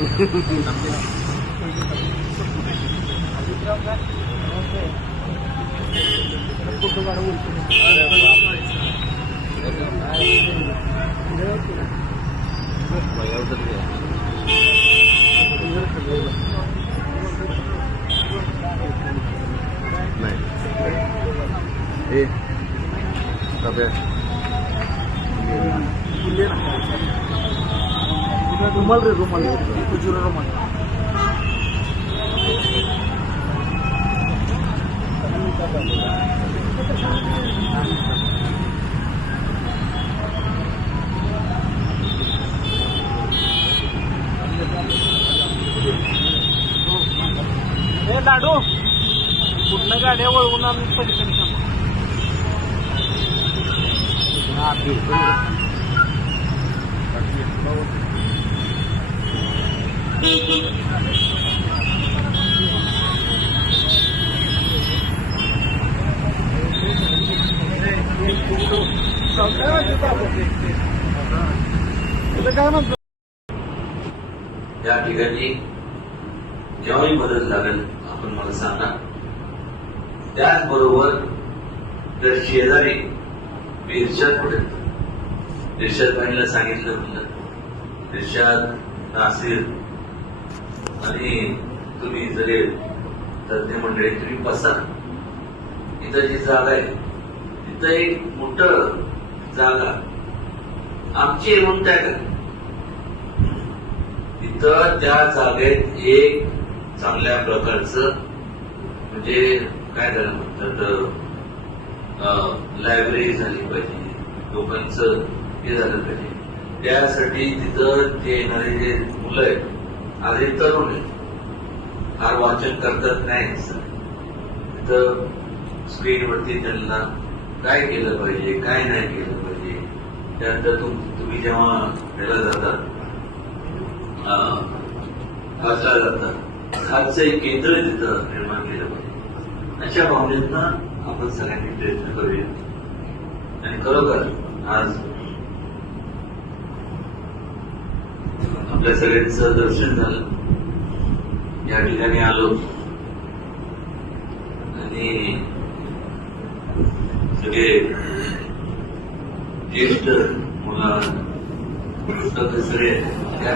Nah, eh, tapi रे रुमाल खुजूरा रुमाल. लाडू. पूर्ण गाड्या पलीकडे थांबू. या ठिकाणी जेव्हाही मदत लागेल आपण मला सांगा. त्याचबरोबर जर शेजारी मी इर्षाद पडेल इर्षाद पाहिला सांगितलं म्हणलं. इर्षाद नासिर आणि तुम्ही जरी तज्ञ मंडळी तुम्ही बसा. इथं जी जागा आहे तिथं एक मोठ जागा. आमची म्हणून काय करा तिथं त्या जागेत एक चांगल्या प्रकारचं म्हणजे काय झालं म्हणतात लायब्ररी झाली पाहिजे. लोकांचं हे झालं पाहिजे. त्यासाठी तिथं जे येणारे जे मुलं आहेत आधी तरुण आहेत फार वाचन करतात नाही तर स्क्रीनवरती त्यांना काय केलं पाहिजे काय नाही केलं पाहिजे त्यानंतर तुम तुम्ही जेव्हा ह्याला जाता खासला जातात खासचं एक केंद्र तिथं निर्माण केलं पाहिजे. अशा भावनेतनं आपण सगळ्यांनी प्रयत्न करूया. आणि खरोखर आज आपल्या सगळ्यांचं दर्शन झालं. या ठिकाणी आलो. आणि सगळे ज्येष्ठ मुला सगळे सगळे त्या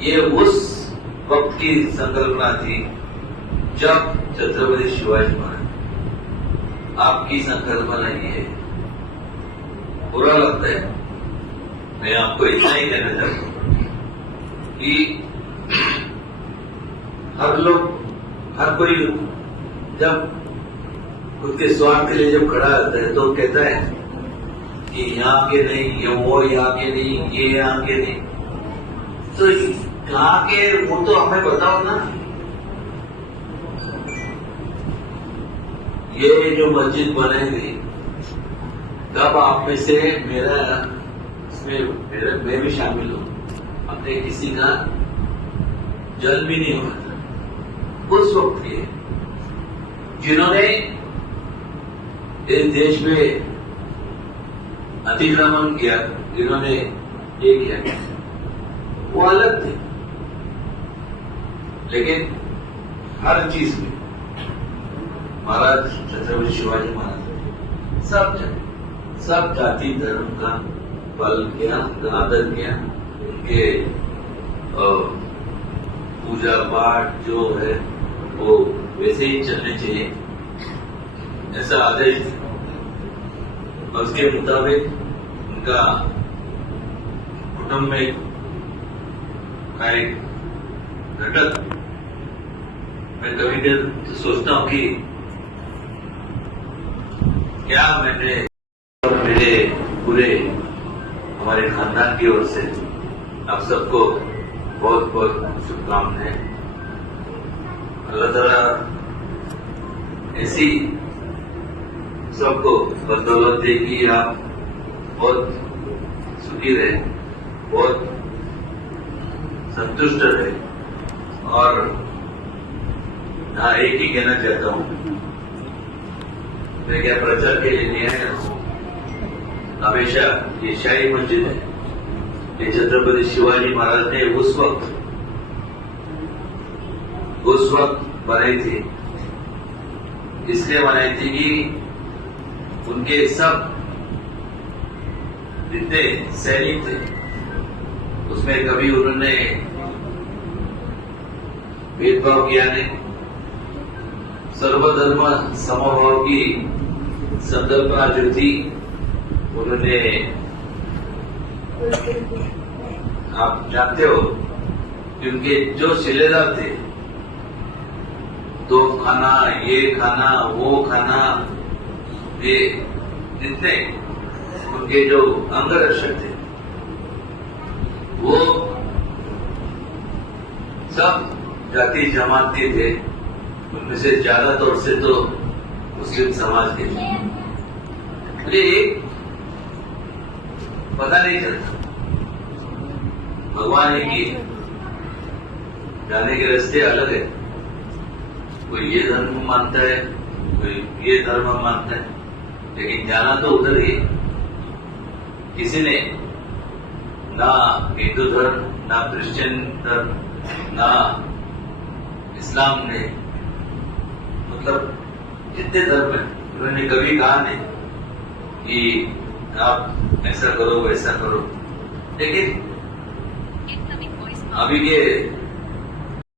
ये उस वक्त की संकल्पना थी जब छत्रपति शिवाजी महाराज आपकी संकल्पना ये है। बुरा लगता है। मैं आपको इतना ही कहना चाहता हूँ कि हर लोग, हर कोई जब खुद के स्वार्थ के लिए जब खड़ा रहता है तो कहता है कि यहाँ के नहीं, ये वो, यहाँ के नहीं, ये यहाँ के नहीं। तो कहाँ के, वो तो हमें बताओ ना। ये जो मस्जिद बनेगी, तब आप में से मेरा, इसमें मेरा, मैं भी शामिल हूँ। अपने किसी का जल भी नहीं हुआ था। उस वक्त के जिन्होंने इस देश में अतिक्रमण किया, जिन्होंने ये किया। वो अलग थे। लेकिन हर चीज़ में महाराज, छत्रपति शिवाजी महाराज, सब जन, सब जाति, धर्म का फल किया उनका आदर किया, उनके पूजा पाठ जो है, वो वैसे ही चलने चाहिए। ऐसा आदेश उसके मुताबिक उनका कुटुंब में का एक घटक, मैं कभी देर सोचता हूँ कि क्या मैंने और मेरे पूरे हमारे खानदान की ओर से आप सबको बहुत बहुत शुभकामनाएँ। अल्लाह ताला ऐसी सबको बदौलत दे कि आप बहुत सुखी रहे, बहुत संतुष्ट रहे। और एक ही कहना चाहता हूँ क्या प्रचार के लिए नहीं आया? हमेशा ये शाही मस्जिद है। ये छत्रपति शिवाजी महाराज ने उस वक्त उस वक्त बनाई थी। इसलिए बनाई थी कि उनके सब जितने सैनिक थे, उसमें कभी उन्होंने भेदभाव किया नहीं। सर्वधर्म समभाव की संकल्पना जो थी उन्होंने आप जानते हो कि उनके जो शिलेदार थे तो खाना, ये खाना, वो खाना, ये जितने उनके जो अंगरक्षक थे, वो सब जाति जमात थे, उनमें से ज़्यादा तौर से तो मुस्लिम समाज के थे। लेकिन पता नहीं चलता भगवान है कि जाने के रास्ते अलग है कोई ये धर्म मानता है कोई ये धर्म मानता है लेकिन जाना तो उधर ही किसी ने ना हिंदू धर्म ना क्रिश्चियन धर्म ना इस्लाम ने मतलब जितने धर्म है उन्होंने कभी कहा नहीं कि आप ऐसा करो वैसा करो। लेकिन अभी के